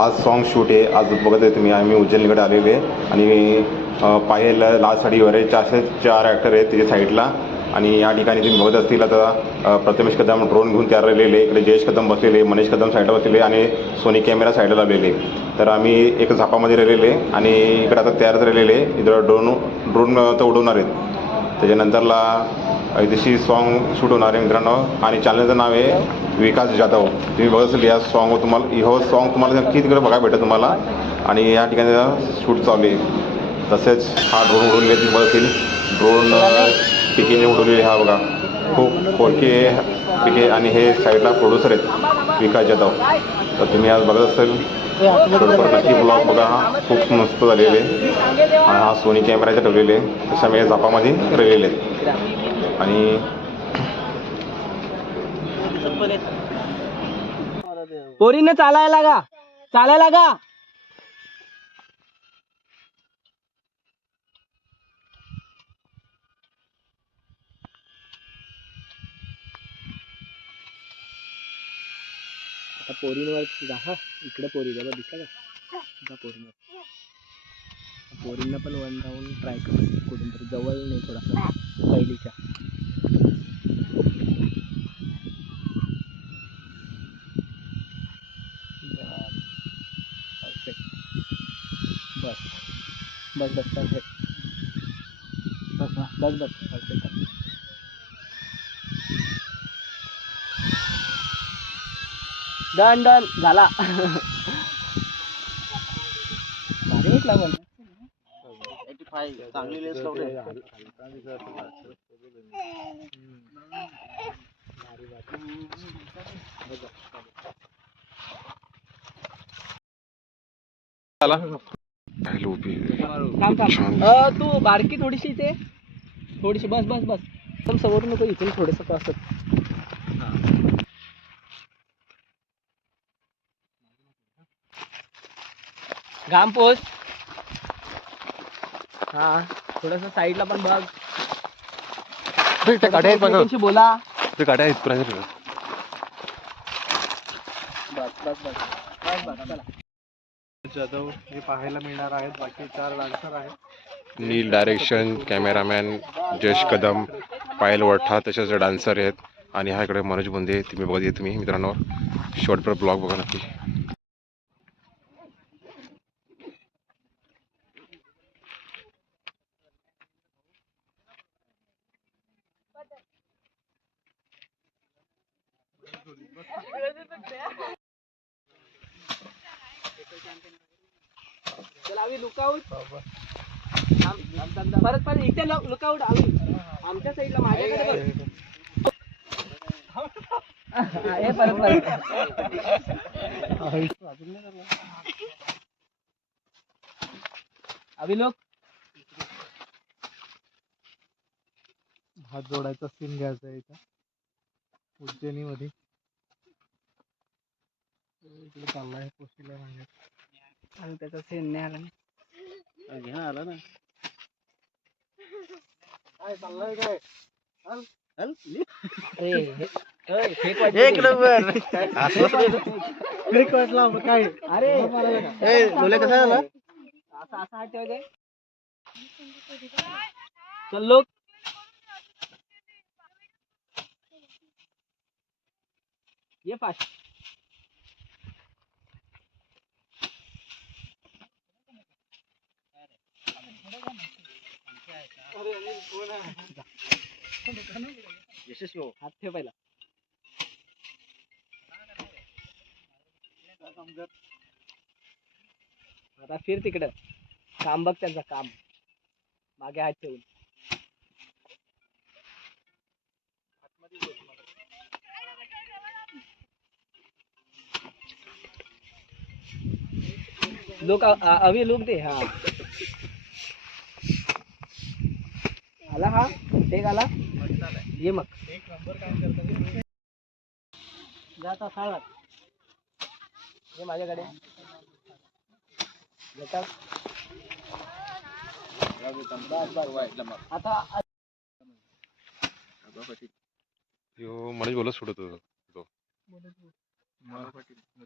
आज song shoot आहे. आज बघत आहे तुम्ही आम्ही उज्जैनकडे आलेले आणि पाहायला लाल साडीवर आहे. 4 ॲक्टर आहेत त्याच्या साईडला आणि या ठिकाणी तुम्ही बघत असतील आता प्रथमेश कदम ड्रोन घेऊन तयार राहिलेले. इकडे जयेश कदम बसलेले, मनीष कदम साईडला बसलेले आणि सोनी कॅमेरा साईडला लावलेले. तर आम्ही एक झापामध्ये राहिलेले आणि इकडे आता तयारच राहिलेले. इकडं ड्रोन तर उडवणार आहेत. त्याच्यानंतरला दिवशी सॉन्ग शूट होणार आहे मित्रांनो आणि चॅनलचं नाव आहे विकास जाधव. तुम्ही बघत असेल या सॉन्ग तुम्हाला हो सॉन्ग तुम्हाला नक्की तिकडे बघायला भेटेल तुम्हाला आणि या ठिकाणी शूट चालू आहे. तसेच हा ड्रोन उडवलेले तुम्ही बघत असेल ड्रोन पिकेने उडवलेले हा बघा खूप फोरके पिके आणि हे साईडला प्रोड्युसर आहेत विकास जाधव. तर तुम्ही आज बघत असेल थोडंफार नक्की ब्लॉग बघा. खूप मस्त झालेले आणि हा सोनी कॅमेराचे ठेवलेले तशामुळे झापामध्ये राहिलेले आहेत आणि पोरीनं चालायला गा आता पोरींवर जा. हा इकडे पोरी जवळ दिसला का पोरींना पण वन राऊंड ट्राय कर कुठून तरी जवळ नाही थोडासा पहिलीच्या. बस बस बस परफेक्ट बस बस बस परफेक्ट. डन डन झाला. भारी भेटला पण 85 चांगली लेस लावली. तू बारकी थोडीशी इथे थोडीशी बस बस बस एकदम समोर नको इथून थोडंसं असं. घाम पोच. हा थोडस साईडला पण बघ. त्यांची बोला ते गाड्या आहेत प्रायव्हेट. बस बस बस बस बस चला. जाधव हे पाहायला मिळणार आहेत. बाकी 4 डान्सर आहेत. नील डायरेक्शन, कॅमेरामॅन जयेश कदम, पायल वठा तसेच डान्सर आहेत आणि हा इकडे मनोज बुंदे. तुम्ही बघत तुम्ही मित्रांनो शॉर्टपर ब्लॉग बघा नक्की. चला आम्ही लुकआउट परत परत इथे लुकआउट आम्ही आमच्या साईडला माझ्याकडे परत परत अभि लोक हात जोडायचा सीन घ्यायचा आहे इथं उज्जैनी मध्ये. इकडे चाललाय पोस्टीला आणि त्याचा सीन नाही आला ना. घ्या आला ना काय चाललंय काय एक नंबर फेक वाटला काय. अरे बोले कसं झालं असा असा हात ठेव. चल लोक ये फास्ट. यशस्वी हो. हात ठेव पहिला. आता फिर तिकडं काम बघ त्यांचं काम मागे हात ठेवून. लोक अभि लुक दे. हा आला हा टेक आला ये मग एक नंबर काम करता जाता साळात हे माझ्याकडे आता मनोज बोलत सोडत होतो.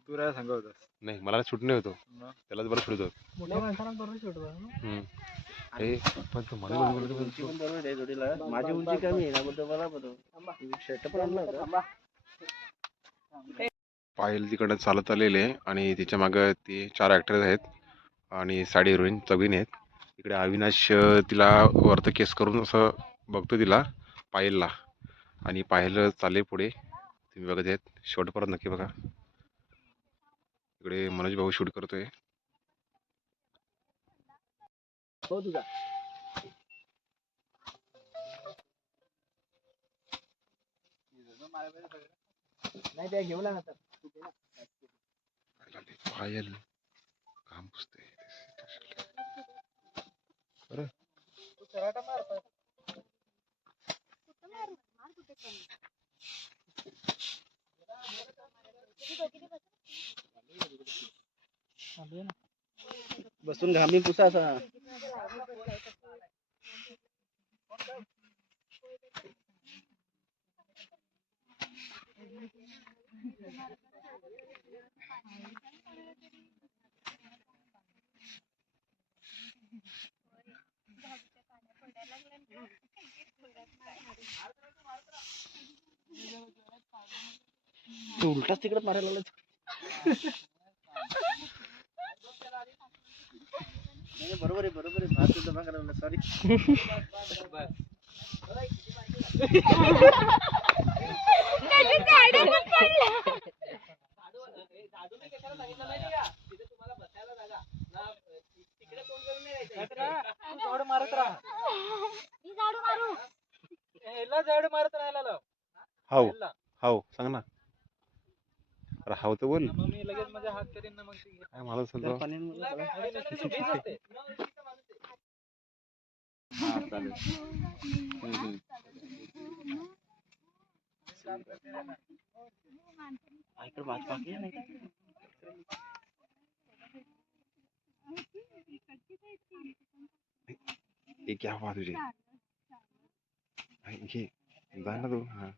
तू राय सांगा होतास नाही मला शूट नाही होतो त्यालाच बरं शूट होतो मोठ्या माणसाला बरोबर शूट पण तो मला माझी उंची कमी आहे ना मला शर्ट पण आणला होता. पायल तिकडं चालत आलेले आहे आणि तिच्या मागं ते 4 ॲक्टर्स आहेत आणि साडी हिरोईन चवीन आहेत. इकडे अविनाश तिला वरतं केस करून असं बघतो तिला पायलला आणि पायल चालले पुढे तुम्ही बघत आहेत शेवटपर्यंत नक्की बघा. इकडे मनोज भाऊ शूट करतोय. हो तुझा नाही त्या घेऊन ना पायल काम पुसते बरं बसून घामी पुसा असा तू उलटाच तिकडे मारायला लागला. बरोबर आहे भात जमा करायला सॉरी मारत राहा मारत राहायला हाव हाव सांग ना अरे हाव तर बोल मग मी लगेच माझ्या हात करीन ना मग काय मला सांगतो ये क्या हुआ तुझे ये जा ना तू हाँ